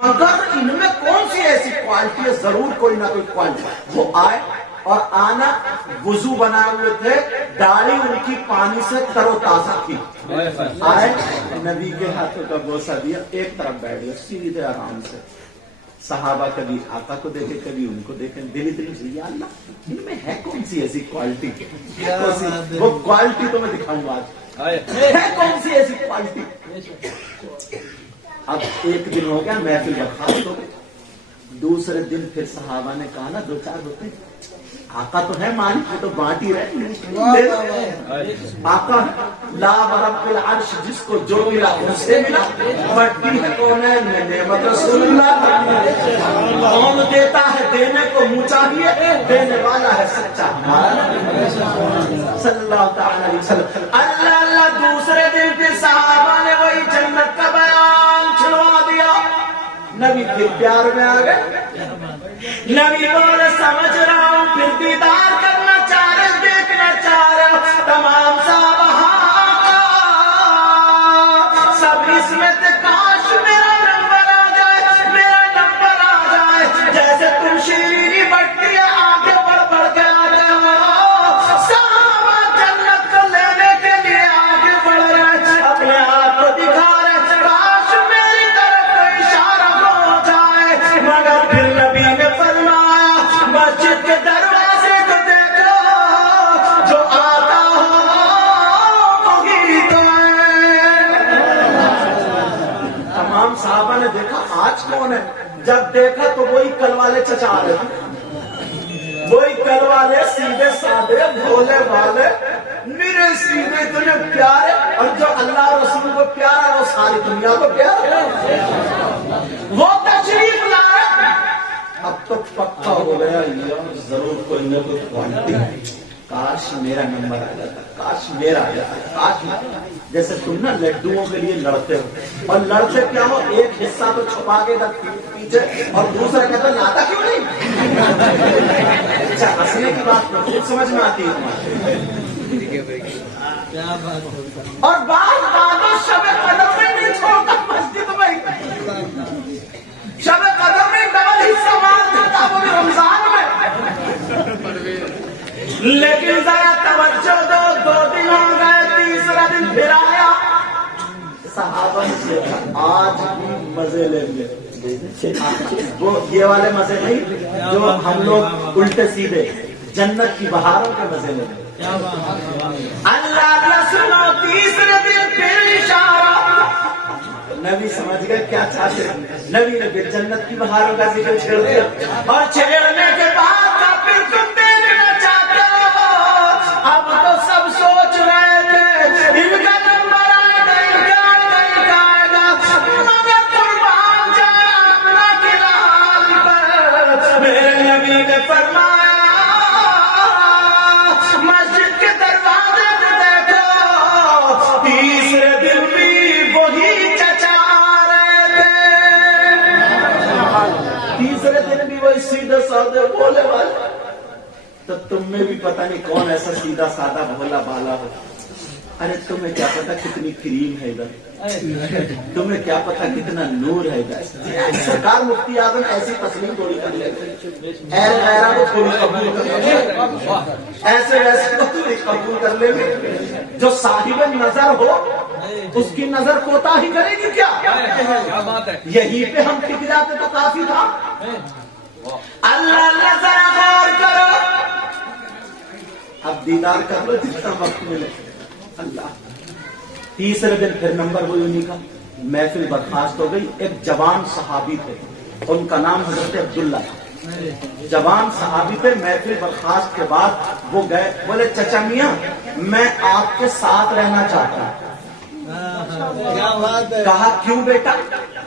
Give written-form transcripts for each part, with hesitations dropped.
مگر ان میں کون سی ایسی کوالٹی ہے؟ ضرور کوئی نہ کوئی کوالٹی۔ وہ آئے اور آنا وضو بنائے ہوئے تھے، داڑھی ان کی پانی سے تر و تازہ تھی، آئے نبی کے ہاتھوں کا بوسہ دیا، ایک طرف بیٹھ گئے سیدھے آرام سے۔ صحابہ کبھی آقا کو دیکھے کبھی ان کو دیکھیں، دلی دلی سے یا اللہ ان میں ہے کون سی ایسی کوالٹی؟ وہ کوالٹی تو میں دکھاؤں گا آج، ہے کون سی ایسی کوالٹی؟ اب ایک دن ہو گیا، محفل برخاست ہو گئی، دوسرے دن پھر صحابہ نے کہا نا دو چار روپے، آقا تو ہے مالک، وہ تو بانٹ ہی رہے، آقا لا رب العرش جس کو جو ملا ان سے ملا، بڑھتی ہے کونین میں نعمت رسول اللہ، کون دیتا ہے دینے کو منہ چاہیے، دینے والا ہے سچا صلی اللہ تعالی علیہ وسلم۔ اللہ اللہ دوسرے دن پھر صحابہ نے وہی جنت کا بیان چھڑوا دیا، نبی پھر پیار میں آ گئے، نبی بولے سمجھ رہا ہوں پھر دیدار کرنا چاہ رہے، دیکھنا چاہ رہے، تمام صحابہ سب اس میں سے کاش میرا نمبر آ جائے، میرا نمبر آ جائے، جیسے تم شیرینی بٹتی ہے آگے بڑھ بڑھ کے آ گئے ہو، صحابہ جنت کو لینے کے لیے آگے بڑھ رہے، اپنے آپ کو دکھا رہے، کاش میری طرف کو اشارہ ہو جائے، مگر پھر نبی نے فرمایا مسجد کے دروازے کو دیکھو، جو آتا ہو وہی تو ہے۔ تمام صحابہ نے دیکھا آج کون ہے، جب دیکھا تو وہی کل والے چچا آ رہے تھے، وہی کل والے سیدھے سادے بھولے والے میرے سیدھے اتنے پیارے، اور جو اللہ رسول کو پیارا وہ ساری دنیا کو پیارا، وہ تشریف لائے۔ اب تو پکا ہو گیا یہ ضرور کوئی نہ کوئی کوالٹی، کاش میرا نمبر آ جاتا، کاش میرا آ جاتا، کاش جیسے تم نا لڈوؤں کے لیے لڑتے ہو، اور لڑتے کیا ہو ایک حصہ تو چھپا کے پیچھے اور دوسرا کہتا لاتا کیوں نہیں؟ اچھا ہنسنے کی بات خود سمجھ میں آتی ہے تمہارے، اور بعض باتوں شب قدر میں نہیں چھوڑتا مسجد میں، شب قدر میں ڈبل حصہ مار دیتا وہ بھی رمضان میں، لیکن ذرا توجہ دو، دو دن ہو گئے، تیسرا دن پھر آیا، صحابہ سے آج بھی مزے لیں گے، وہ یہ والے مزے نہیں جو ہم لوگ الٹے سیدھے، جنت کی بہاروں کے مزے لیں گے۔ اللہ اللہ سنو، تیسرے دن پھر اشارہ، نبی سمجھ گئے کیا چاہتے ہیں، نبی نے پھر جنت کی بہاروں کا ذکر چھیڑ دیا، اور چھیڑنے کے بعد پھر تم دیکھنا چاہتے ہو، اب تو سب سوچ رہے تھے ان کا نمبر آئے گا، ان کا آئے گا، مگر قربان جائے اپنا کی لال پر، میرے نبی نے فرمایا مسجد کے دروازے پہ دیکھو، تیسرے دن بھی وہی چچا آ رہے تھے، تیسرے دن بھی وہی سیدھے سادے بولے والے۔ تو تم میں بھی پتہ نہیں کون ایسا سیدھا سادہ بھولا بالا ہو، ارے تمہیں کیا پتا کتنی کریم ہے ادھر، تمہیں کیا پتا کتنا نور ہے ادھر۔ سرکار مفتی اعظم ایسی تسلیم تھوڑی کر لیتے، غیرہ کو تھوڑی قبول کر لیں، ایسے ویسے کو تھوڑی قبول کر لیں گے، جو صاحب نظر ہو اس کی نظر کوتا ہی کرے گی کیا؟ یہی پہ ہم ٹک جاتے تو کافی تھا۔ اللہ اللہ ذرا غور کرو، اب دیدار کر لو جتنا وقت ملے، اللہ۔ تیسرے دن پھر نمبر وہی انہیں کا، محفل برخاست ہو گئی، ایک جوان صحابی تھے، ان کا نام حضرت عبداللہ، جوان صحابی تھے، محفل برخاست کے بعد وہ گئے، بولے چچا میاں میں آپ کے ساتھ رہنا چاہتا ہوں۔ کہا کیوں بیٹا؟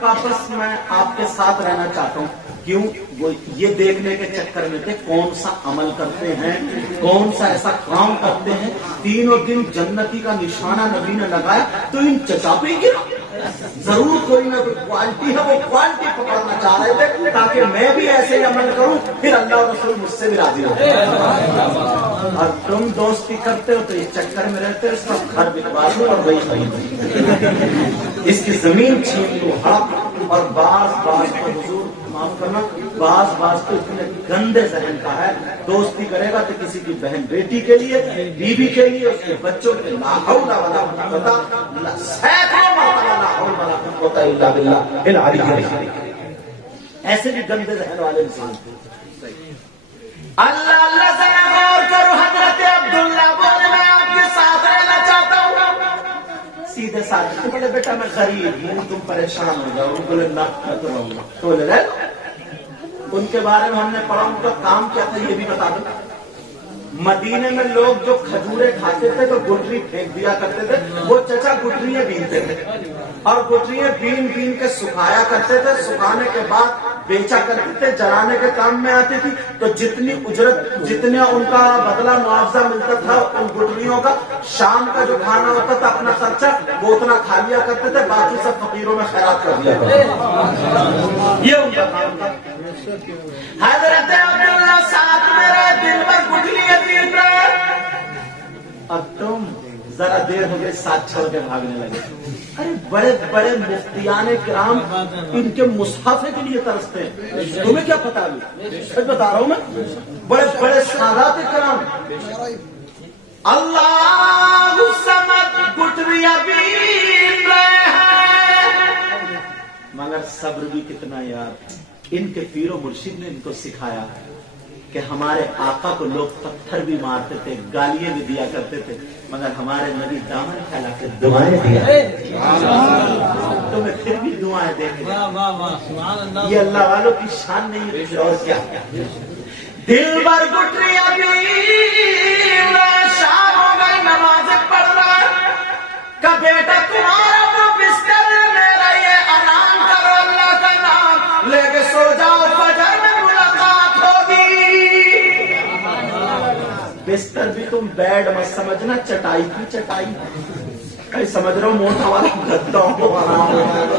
واپس میں آپ کے ساتھ رہنا چاہتا ہوں، کیوں؟ وہ یہ دیکھنے کے چکر میں تھے کون سا عمل کرتے ہیں، کون سا ایسا کام کرتے ہیں، تینوں دن جنتی کا نشانہ نبی نے لگایا تو ان چچا پہ ہی گرا، ضرور کوئی نہ کوئی کوالٹی ہے، وہ کوالٹی پکڑنا چاہ رہے تھے تاکہ میں بھی ایسے ہی عمل کروں، پھر اللہ اور رسول مجھ سے بھی راضی ہو۔ اور تم دوستی کرتے ہو تو اس چکر میں رہتے ہو، اس کا گھر بکوا دو اور وہی اس کی زمین چھین لو، ہڑپ اور بعض کو حضور معاف کرنا، بعض کو اتنے گندے ذہن کا ہے، دوستی کرے گا تو کسی کی بہن بیٹی کے لیے، بیوی کے لیے، اس کے بچوں کے لا حول ولا قوت سینکڑوں مرتبہ لا حول ولا قوت الا باللہ العلی العظیم، ایسے بھی گندے ذہن والے انسان تھے۔ اللہ سے غور کرو، حضرت عبداللہ بولے میں آپ کے ساتھ رہنا چاہتا ہوں، سیدھے ساتھ بولے بیٹا میں غریب ہوں، تم پریشان ہو جاؤ، بولے نہ تو رہوں گا، تو بولے رہ لو۔ ان کے بارے میں ہم نے پڑھا، ان کا کام کیا تھا یہ بھی بتا دو۔ مدینے میں لوگ جو کھجورے کھاتے تھے تو گٹری پھینک دیا کرتے تھے، وہ چچا گٹریاں بینتے تھے اور گٹریاں بین کے سکھایا کرتے تھے، سکھانے کے بعد بیچا کرتے تھے، جلانے کے کام میں آتی تھی، تو جتنی اجرت، جتنا ان کا بدلہ معاوضہ ملتا تھا ان گٹریوں کا، شام کا جو کھانا ہوتا تھا اپنا خرچہ وہ اتنا کھا لیا کرتے تھے، باقی سب فقیروں میں خیرات کر دیا کرتے تھے، یہ ان کا کام تھا۔ حضرت عبداللہ ساتھ میں رہے، دن بھر گٹریاں بین رہے، اب تم ذرا دیر ہو گئے ساتھ چھوڑ کے بھاگنے لگے۔ ارے بڑے بڑے مفتیان کرام ان کے مصحف کے لیے ترستے ہیں، تمہیں کیا پتا؟ سچ بتا رہا ہوں میں، بڑے بڑے سادات کرام اللہ الصمد گٹریاں بین رہے ہیں، مگر صبر بھی کتنا یار۔ ان کے پیر و مرشد نے ان کو سکھایا کہ ہمارے آقا کو لوگ پتھر بھی مارتے تھے، گالیاں بھی دیا کرتے تھے، مگر ہمارے نبی دامن پھیلا کے دعائیں دیا، تمہیں پھر بھی دعائیں دیں گے۔ یہ اللہ والوں کی شان نہیں ہے اور کیا۔ دل بھر گٹریاں بین رہے، شام ہو گئی، نمازیں پڑھ رہے، کہ بیٹا تمہارا وہ بستر میرا یہ اعلان کرو اللہ کا نام لے کے سو جاؤ، فجر میں ملاقات ہوگی۔ بستر بھی تم بیڈ مت سمجھنا، چٹائی کی چٹائی، کہیں سمجھ رہا ہوں موٹا والا گدا ہو آرام ہو،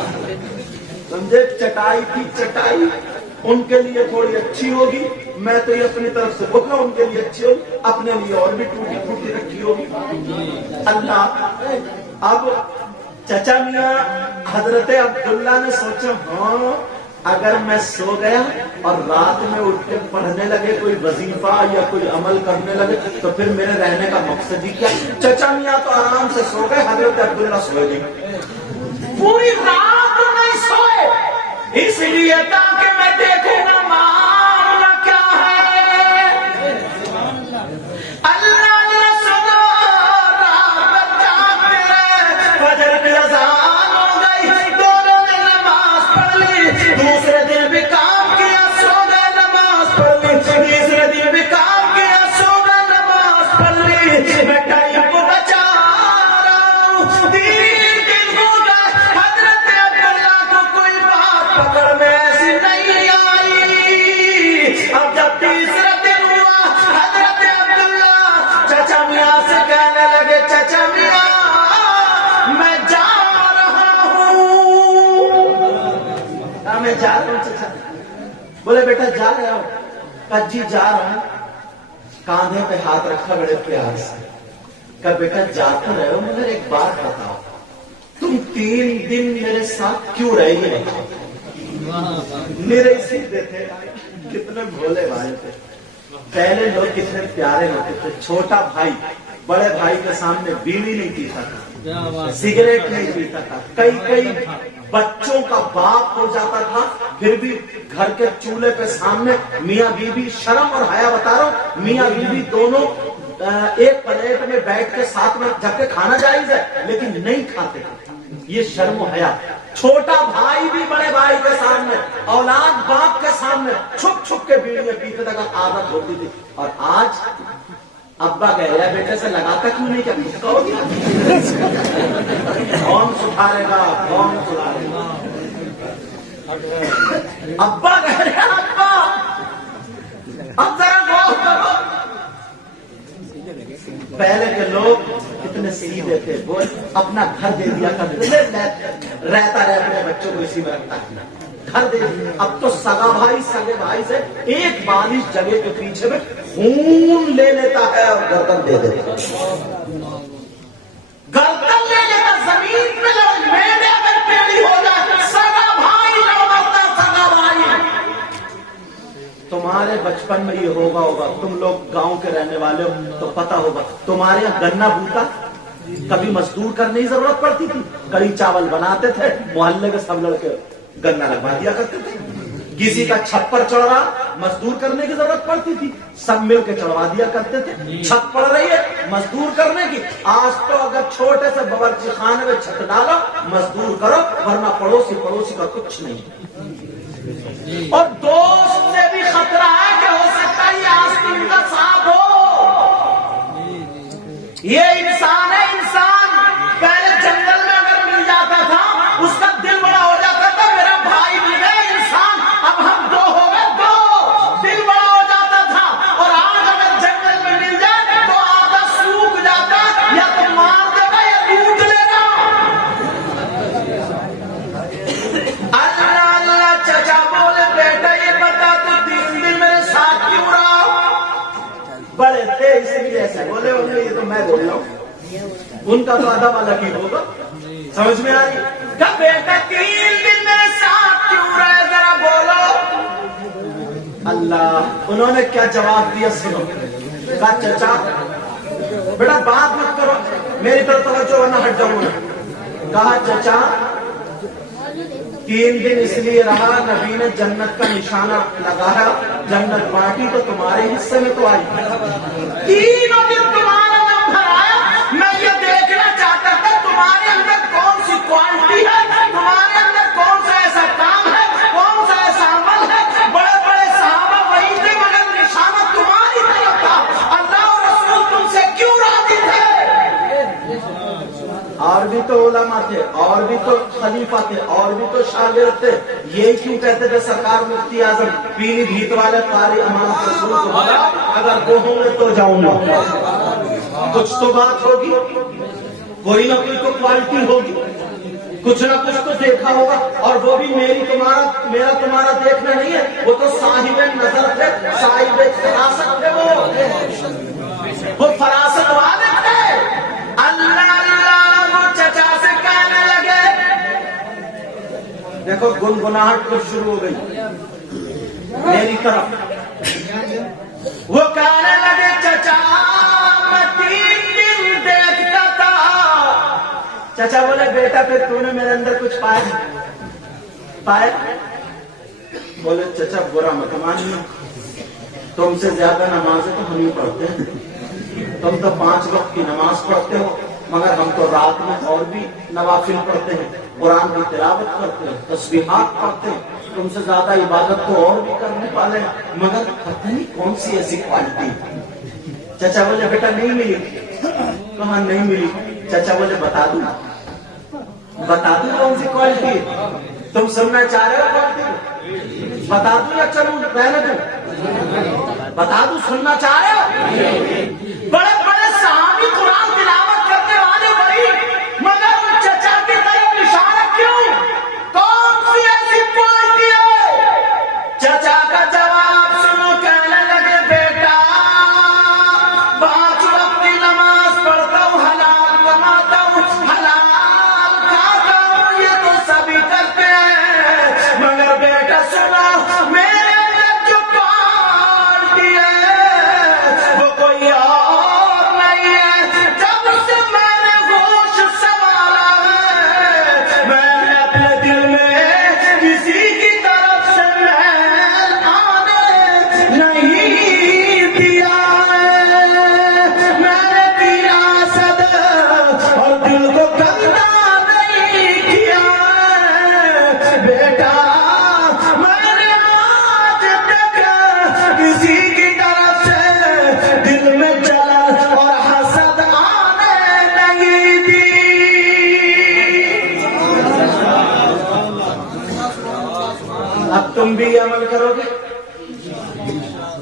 سمجھے، چٹائی کی چٹائی ان کے لیے تھوڑی اچھی ہوگی، میں تو یہ اپنی طرف سے بول رہا ہوں ان کے لیے اچھی ہوگی، اپنے لیے اور بھی ٹوٹی پھوٹی رکھی ہوگی۔ اللہ، اب چچا میاں حضرت عبداللہ نے سوچا ہاں اگر میں سو گیا اور رات میں اٹھ کے پڑھنے لگے کوئی وظیفہ یا کوئی عمل کرنے لگے تو پھر میرے رہنے کا مقصد ہی کیا۔ چچا میاں تو آرام سے سو گئے، حضرت عبداللہ سو گئے، پوری رات نہیں سوئے، اس لیے تاکہ میں دیکھوں گا معاملہ کیا ہے۔ اللہ سنا، رات جاگتے رہے، فجر کی اذان ہو گئی، دونوں نے نماز پڑھ لی، دوسرے دن بھی کام کیا، سو گئے، نماز پڑھ لی، تیسرے دن بھی کام کیا، سو گئے، نماز پڑھ لی، میں ٹائم کو بچا رہا ہوں، 3 دن ہو گئے، حضرت عبداللہ کو کوئی بات پکڑ میں ایسی نہیں آئی۔ اب جب تیسرا دن ہوا، حضرت عبداللہ چچا میاں سے کہنے لگے، چچا میاں میں جا رہا ہوں، میں جا رہا ہوں چچا۔ بولے بیٹا جا رہا ہوں؟ کہا جی جا رہا ہوں۔ کاندھے پہ ہاتھ رکھا بڑے پیار سے، کہا بیٹا جاتے رہے ہو مگر ایک بات بتاؤ، تم 3 دن میرے ساتھ کیوں رہے گی؟ میرے سیدھے تھے، کتنے بھولے بھائی تھے، پہلے لوگ کتنے پیارے ہوتے تھے، چھوٹا بھائی بڑے بھائی کے سامنے بیڑی نہیں پیتا تھا، سگریٹ نہیں پیتا تھا، کئی بچوں کا باپ ہو جاتا تھا، پھر بھی گھر کے چولہے پہ سامنے میاں بیوی، شرم اور حیا بتا رہا ہوں، میاں بیوی دونوں ایک پلیٹ میں بیٹھ کے ساتھ میں جب کے کھانا جائز ہے لیکن نہیں کھاتے، یہ شرم و حیا۔ چھوٹا بھائی بھی بڑے بھائی کے سامنے، اولاد باپ کے سامنے چھپ چھپ کے بیڑیاں پیتے تک عادت ہوتی تھی، اور آج ابا کہہ رہا ہے بیٹے سے لگاتا کیوں نہیں، کیا غصہ ہو گیا؟ کون سدھارے گا، کون سدھارے گا؟ ابا کہہ رہے ہیں ابا اب ذرا غور کرو، پہلے کے لوگ کتنے سیدھے تھے، وہ اپنا گھر دے دیا کرتے تھے، رہتا رہے اپنے بچوں کو اسی میں رکھتا گھر دے۔ اب تو سگا بھائی سگے بھائی سے ایک بالش جگہ کے پیچھے میں خون لے لیتا ہے اور گردن دے دیتا ہے، گردن لے لیتا، زمین پہ میرے اگر پیڑی ہو جائے، سگا بھائی تمہارے بچپن میں یہ ہوگا تم لوگ گاؤں کے رہنے والے ہو تو پتا ہوگا، تمہارے یہاں گنا بوتا کبھی مزدور کرنے کی ضرورت پڑتی تھی؟ کڑی چاول بناتے تھے، محلے کے سب لڑکے گنا لگوا دیا کرتے تھے۔ کسی کا چھپر چڑھ رہا، مزدور کرنے کی ضرورت پڑتی تھی، سب مل کے چڑھوا دیا کرتے تھے۔ چھت پڑ رہی ہے مزدور کرنے کی، آج تو اگر چھوٹے سے باورچی خانے میں چھت ڈالو مزدور کرو، ورنہ پڑوسی کا کچھ نہیں۔ اور دوست سے بھی خطرہ ہے کہ ہو سکتا ہے یہ آستین کا ساتھ ہو۔ یہ انسان ہے، انسان پہلے جنگل میں اگر مل جاتا تھا اس کا دل بڑا ہو جاتا تھا، میرا بھائی مل گیا انسان، اب ہم دو ہو گئے، دو دل بڑا ہو جاتا تھا۔ اور آج اگر جنگل میں مل جائے تو آدھا سوکھ جاتا، یا تو مار دے گا یا ٹوٹ لے گا۔ اللہ اللہ چچا بولے بیٹا یہ بتا تو 3 دن میرے ساتھ کیوں رہا؟ بڑے تھے اس لیے ایسے بولے ہوں گے، یہ تو میں بول رہا ہوں، ان کا تو ادب الگ ہی ہوگا۔ سمجھ میں آ رہی کہ بیٹا 3 دن میرے ساتھ کیوں رہے ذرا بولو۔ اللہ انہوں نے کیا جواب دیا سنو۔ کہا چچا بیٹا بات مت کرو، میری طرف توجہ ورنہ ہٹ جاؤں گا۔ کہا چچا 3 دن اس لیے رہا، نبی نے جنت کا نشانہ لگایا، جنت پارٹی تو تمہارے حصے میں تو آئی۔ 3 دن تمہارا نمبر آیا، میں یہ دیکھنا چاہتا تھا تمہارے اندر کون سی کوالٹی ہے، تمہارے اندر کون سا ایسا کام ہے، کون سا ایسا عمل ہے۔ بڑے بڑے صحابہ وہی تھے مگر نشانہ تمہاری طرف تھا، اللہ اور رسول تم سے کیوں راضی تھے؟ اور بھی تو علماء تھے، اور بھی تو خلیفہ تھے، اور بھی تو شاگرد تھے، یہ کیوں کہتے تھے سرکار مفتی اعظم پیلی بھیت والے قاری امانت رسول کو بولا اگر وہ ہوں گے تو جاؤں گا۔ کچھ تو بات ہوگی، کوئی نہ کوئی تو کوالٹی ہوگی، کچھ نہ کچھ تو دیکھا ہوگا، اور وہ بھی میرا تمہارا دیکھنا نہیں ہے، وہ تو صاحب نظر تھے، صاحب فراست تھے، وہ فراست والے تھے۔ اللہ اللہ وہ چچا سے کہنے لگے، دیکھو گنگناہٹ کچھ شروع ہو گئی میری طرف۔ وہ کہنے لگے چچا میں 3 دن دیکھتا تھا۔ چچا بولے بیٹا پھر تو نے میرے اندر کچھ پائے؟ بولے چچا برا مت مانیے، تم سے زیادہ نمازیں تو ہم ہی پڑھتے ہیں، تم تو 5 وقت کی نماز پڑھتے ہو، مگر ہم تو رات میں اور بھی نوافل پڑھتے ہیں، قرآن کی تلاوت کرتے ہیں، تسبیحات پڑھتے ہیں، تم سے زیادہ عبادت تو اور بھی کرنے والے ہیں، مگر پتہ نہیں کون سی ایسی کوالٹی۔ چچا بولے بیٹا نہیں ملی۔ کہاں نہیں ملی؟ چچا بولے بتا دوں کون سی کوالٹی؟ تم سننا چاہ رہے ہو کوالٹی؟ بتا دوں یا چلوں رہنے دوں؟ بتا دوں، سننا چاہ رہے ہو؟ بڑے بڑے صحابی قرآن تلاوت کرنے والے بڑی، مگر ان چچا کی طرف اشارہ کیوں؟ کون سی ایسی کوالٹی ہے؟ چچا کا جواب سنو، کہنے لگے بیٹا 5 وقت کی نماز پڑھتا ہوں، حلال کماتا ہوں، حلال کھاتا ہوں، یہ تو سبھی کرتے ہیں، مگر بیٹا سنا میرے اندر جو کوالٹی ہے وہ کوئی اور نہیں ہے۔ جب سے میں نے ہوش سنبھالا ہے میں نے اپنے دل میں کسی کی طرف سے میل آنے نہیں دیا ہے، میں نے دیا صدق اور دل کو گندا نہیں کیا ہے۔ بیٹا میں نے آج تک کسی کی طرف سے دل میں جلن اور حسد آنے نہیں دی۔ اب تم بھی یہ عمل کرو گے؟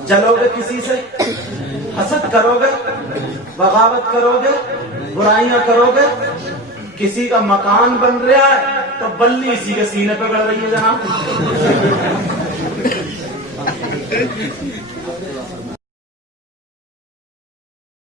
جلو گے کسی سے، حسد کرو گے، بغاوت کرو گے، برائیاں کرو گے، کسی کا مکان بن رہا ہے تو بلی اسی کے سینے پہ گڑ رہی ہے جناب۔